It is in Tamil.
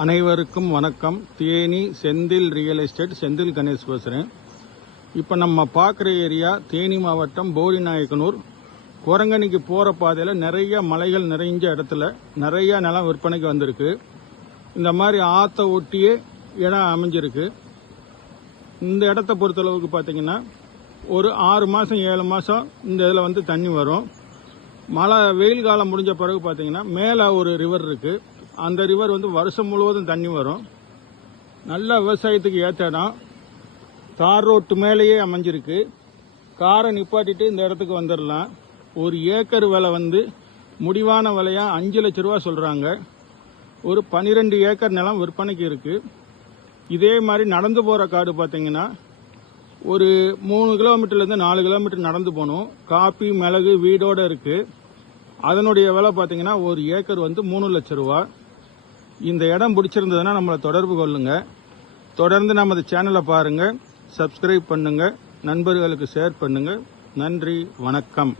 அனைவருக்கும் வணக்கம். தேனி செந்தில் ரியல் எஸ்டேட், செந்தில் கணேஷ் பேசுகிறேன். இப்போ நம்ம பார்க்குற ஏரியா தேனி மாவட்டம் போடிநாயக்கனூர். குரங்கணிக்கு போகிற பாதையில் நிறைய மலைகள் நிறைஞ்ச இடத்துல நிறைய நிலம் விற்பனைக்கு வந்திருக்கு. இந்த மாதிரி ஆற்றை ஒட்டியே இடம் அமைஞ்சிருக்கு. இந்த இடத்த பொறுத்தளவுக்கு பார்த்தீங்கன்னா ஒரு 6 மாதம் 7 மாதம் இந்த இதில் வந்து தண்ணி வரும். மழை வெயில் காலம் முடிஞ்ச பிறகு பார்த்தீங்கன்னா மேலே ஒரு ரிவர் இருக்குது. அந்த ரிவர் வந்து வருஷம் முழுவதும் தண்ணி வரும். நல்ல விவசாயத்துக்கு ஏற்ற இடம். தார் ரோட்டு மேலேயே அமைஞ்சிருக்கு. காரை நிப்பாட்டிட்டு இந்த இடத்துக்கு வந்துடலாம். ஒரு ஏக்கர் விலை வந்து முடிவான விலையாக 5 லட்ச ரூபா சொல்கிறாங்க. ஒரு 12 ஏக்கர் நிலம் விற்பனைக்கு இருக்குது. இதே மாதிரி நடந்து போகிற காடு பார்த்தீங்கன்னா ஒரு 3 கிலோமீட்டர்லேருந்து 4 கிலோமீட்டர் நடந்து போகணும். காப்பி மிளகு வீடோடு இருக்குது. அதனுடைய விலை பார்த்தீங்கன்னா ஒரு ஏக்கர் வந்து 3 லட்ச ரூபா. இந்த இடம் பிடிச்சிருந்ததுன்னா நம்மளை தொடர்பு கொள்ளுங்க. தொடர்ந்து நமது சேனலை பாருங்கள், சப்ஸ்கிரைப் பண்ணுங்கள், நண்பர்களுக்கு ஷேர் பண்ணுங்கள். நன்றி, வணக்கம்.